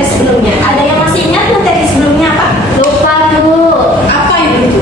materi sebelumnya. Ada yang masih ingat materi sebelumnya apa? Lupa, Bu. Apa itu?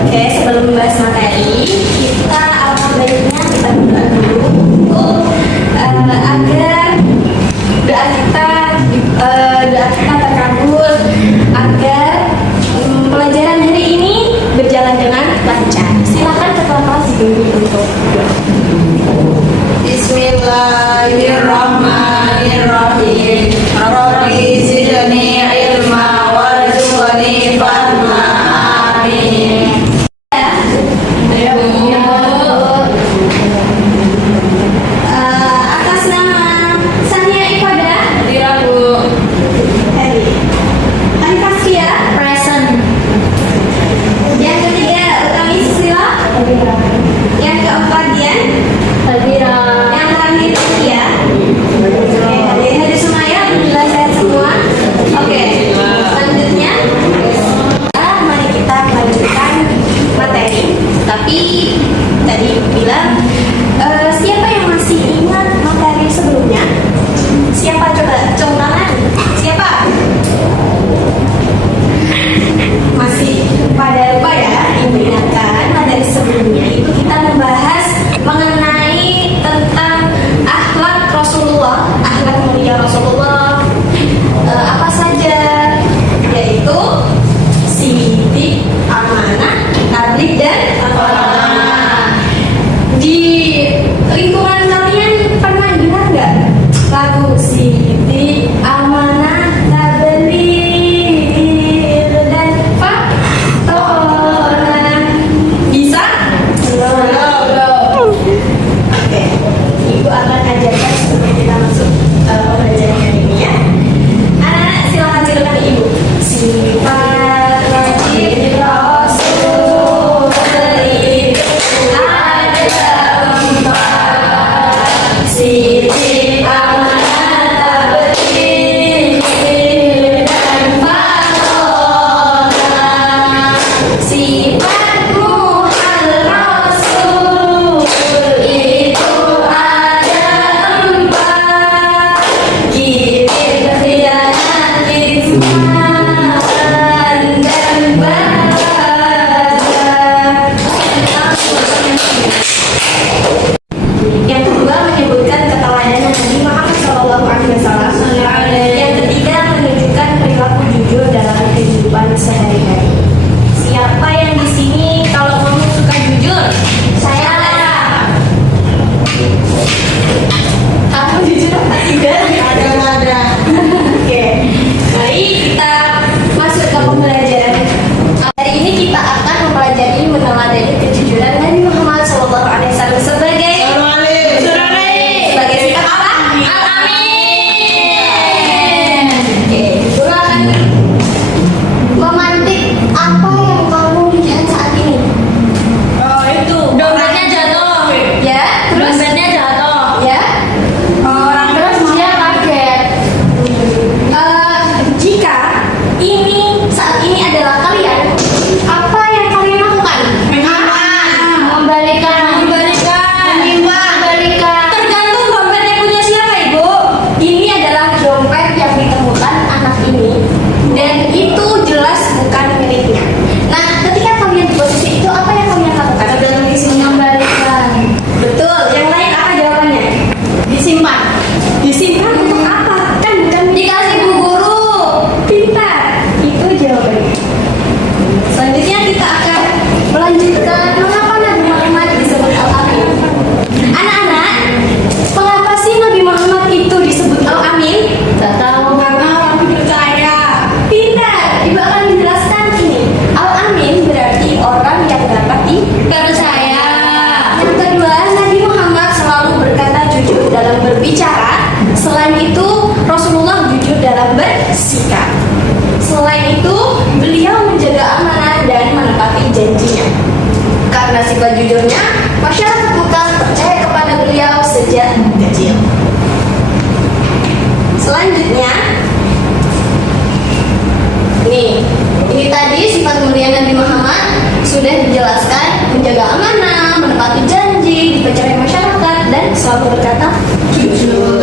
Oke, sebelum membahas materi, kita alangkah baiknya kita berdoa dulu untuk agar doa kita terkabul, agar pelajaran hari ini berjalan dengan lancar. Silakan ketua kelas dibimbing untuk doa. Bismillahirrahmanirrahim. Rabbi zidni ilma warzuqni fahma. Amin. Atas nama Sania Iqbada, Hadirah, Bu. Heri. Anifaskia. Present. Yang ketiga, Utami Susila. Yang keempat, Dian. Hadira. Yang terakhir, Tia. Oke, hadir semuanya, alhamdulillah sehat semua. Oke, selanjutnya, mari kita melanjutkan materi. Tapi tadi bilang, siapa yang masih ingat materi sebelumnya? Siapa coba? Cung tangan. Siapa? Masih pada lupa ya? Ingatkan materi sebelumnya itu kita membahas mengenai tentang akhlak Rasulullah, akhlak mulia Rasulullah. Apa saja? Yaitu sidik, amanah, tabligh dan amanah. Di lingkungan kalian pernah dengar nggak lagu sidik, amanah, tabligh dan fatona? Bisa? Belum. Oke, Ibu akan ajarkan sebelum kita masuk pembelajaran hari ini ya. Anak-anak silakan Ibu. Sifat wajib Rasul itu ada 4. Sidik, amanah, tabligh dan fatona. Sifat Muhammad Rasul itu ada 4. Kirim, khianat, isman dan yang kedua menyebutkan keteladanan Nabi Muhammad SAW. Yang ketiga menunjukkan perilaku jujur dalam kehidupan sehari-hari. Siapa yang di sini kalau kamu suka jujur? Saya. Kamu jujur apa tidak? Ada. Oke, mari kita masuk ke pembelajaran. Hari ini kita akan mempelajari meneladani kejujuran Nabi Muhammad SAW sebagai sikap apa? Al-Amin. Oke, guru akan memantik apa yang kamu lihat saat ini. Oh, itu. Dompetnya jatuh. Ya, terus Dompetnya jatuh. ya. Orang Terus dia kaget. Jika ini saat ini adalah kalian, apa yang kalian lakukan? Membalikan. Tergantung dompetnya punya siapa, Ibu. Ini adalah dompet yang ditemukan anak ini, dan itu jelas bukan miliknya. Nah, ketika kalian di posisi itu, apa yang kalian lakukan? Membalikan. Betul. Yang lain apa jawabannya? Disimpan. Disimpan untuk apa? Kan bukan Dikasih Bu Guru. pintar. Itu jawabannya. Selanjutnya kita akan melanjutkan mengapa Nabi Muhammad disebut Al-Amin. Anak-anak, mengapa sih Nabi Muhammad itu disebut Al-Amin? Gak tahu. Karena orang percaya. Pintar. Ibu akan menjelaskan ini. Al-Amin berarti orang yang dapat dipercaya. Yang kedua, Nabi Muhammad selalu berkata jujur dalam berbicara. Selain itu, Rasulullah jujur dalam bersikap. Selain itu, beliau menjaga amanah dan menepati janjinya. Karena sifat jujurnya, masyarakat Mekah percaya kepada beliau sejak kecil. Selanjutnya, ini tadi sifat mulia Nabi Muhammad sudah dijelaskan: menjaga amanah, menepati janji, dipercaya masyarakat, dan selalu berkata jujur.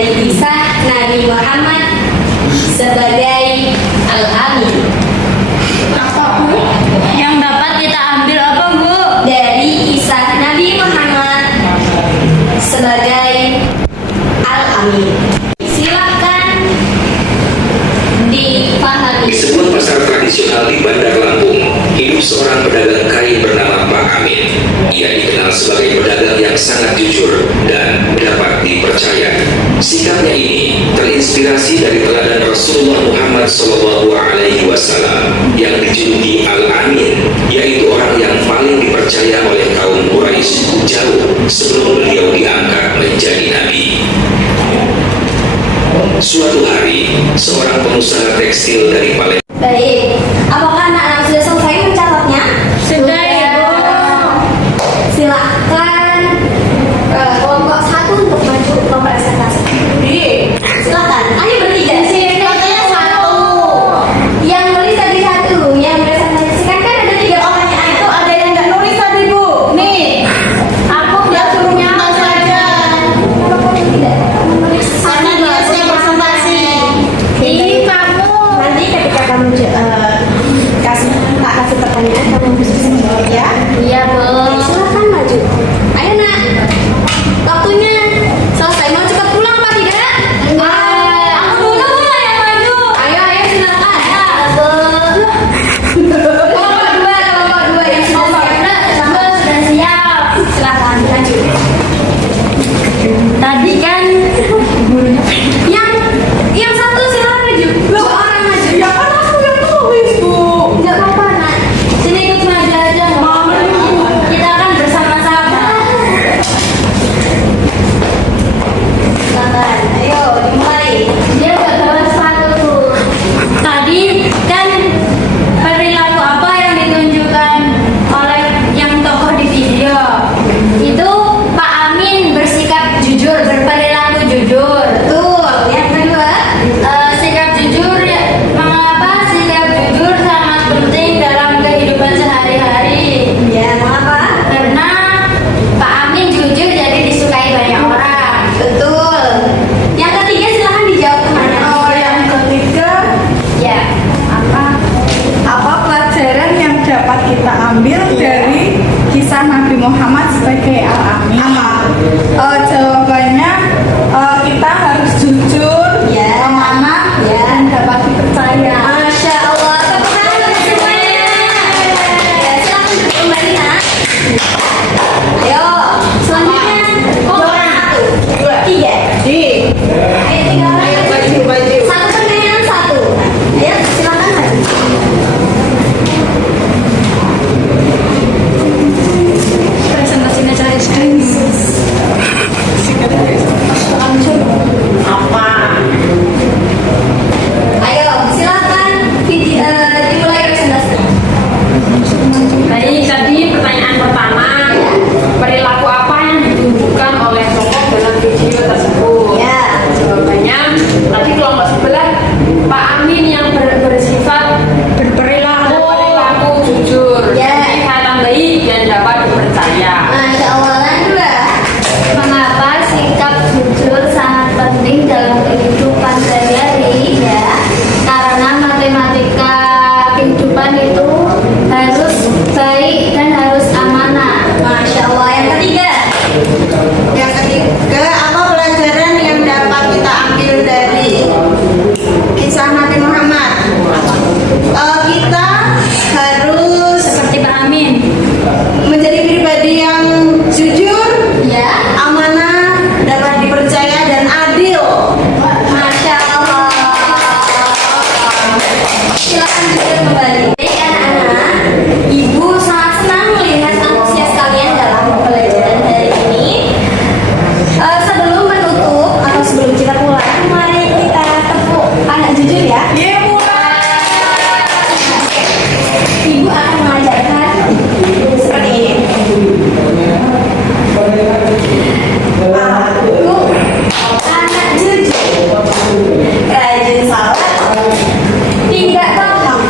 dari kisah Nabi Muhammad sebagai Al-Amin. Yang dapat kita ambil apa, Bu? Dari kisah Nabi Muhammad sebagai Al-Amin. Silakan dipahami. Di sebuah pasar tradisional di Bandar Lampung, hidup seorang pedagang kain bernama Pak Amin. Ia dikenal sebagai pedagang yang sangat jujur dan dapat dipercaya. Sikapnya ini terinspirasi dari teladan Rasulullah Muhammad SAW yang dijuluki Al-Amin, yaitu orang yang paling dipercaya oleh kaum Quraisy jauh sebelum beliau diangkat menjadi nabi. Suatu hari, seorang pengusaha tekstil dari Palembang. Baik, apakah anak-anak sudah selesai mencatatnya? Sudah, Ibu. Silakan kelompok 1 untuk maju mempresentasi. Silakan, ayo bertiga. Katanya 1. Yang nulis tadi 1, yang presentasikan kan ada 3 orang yang Itu ada yang nggak nulis tadi, Bu. Nih, Aku dia suruh minta saja. Karena dia siap presentasi. Ih, kamu. Nanti ketika kamu kasih pertanyaan, kamu harus bisa menjawab ya. Iya, Bu. Silakan maju. Ayo nak, waktunya selesai. Mau cepat pulang apa tidak? Aku dulu yang maju. Ayo silakan. Kelompok 2 yang sudah siap. Sudah siap. Silakan maju. Tadi kan Yang 1 silakan maju. 2 orang maju. Ya kan aku yang nulis, Bu. Enggak apa-apa nak. Sini ikut maju aja. nggak apa-apa. kita akan bersama-sama. Silakan. Ayo dimulai. Dia nggak bawa sepatu. Tadi kan perilaku apa yang ditunjukkan oleh yang tokoh di video? Itu Pak Amin bersikap jujur, berperilaku jujur. Betul. Yang kedua. Sikap jujur ya, mengapa sikap jujur sangat penting dalam kehidupan sehari-hari? Ya, mengapa? Karena Pak Amin jujur jadi disukai banyak orang. Betul. Yang ketiga silahkan dijawab teman. Oh, yang ketiga, Ya, apa? apa pelajaran yang dapat kita ambil dari kisah Nabi Muhammad sebagai Al-Amin? Jawabannya kita harus jujur, Ya. amanah, Ya. dan dapat dipercaya. Masya Allah. Tepuk tangan untuk semuanya. Ya, silahkan duduk kembali nak. Ayo, selanjutnya kelompok 1, 2, 3. Ayo 3 orang. Baju. Satu pertanyaan 1. Ayo silakan maju. Presentasinya cari sekali. Apa? Ayo silakan dimulai presentasi. Baik, tadi pertanyaan pertama, perilaku apa yang ditunjukkan oleh tokoh dalam video tersebut? Ya. Jawabannya, tadi kelompok sebelah, Pak Amin yang bersifat berperilaku jujur, Ya. jadi kata baik dan dapat dipercaya. Masya Allah. Yang kedua. Mengapa sikap jujur sangat penting dalam kehidupan sehari-hari? Ya. Karena matematika kehidupan itu harus baik dan harus amanah. Masya Allah. Yang ketiga. Yang ketiga, apa pelajaran yang dapat kita ambil dari kisah Nabi Muhammad? Kita harus Seperti Pak Amin. menjadi pribadi yang jujur, Ya. amanah, dapat dipercaya, dan adil. Masya Allah. Silakan duduk kembali. Baik anak-anak, Ibu sangat senang melihat antusias kalian dalam pembelajaran hari ini. Sebelum menutup atau sebelum kita pulang, mari kita tepuk anak jujur ya. Ibu akan mengajarkan seperti ini. Aku anak jujur, rajin salat, tidak bohong,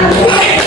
Baik.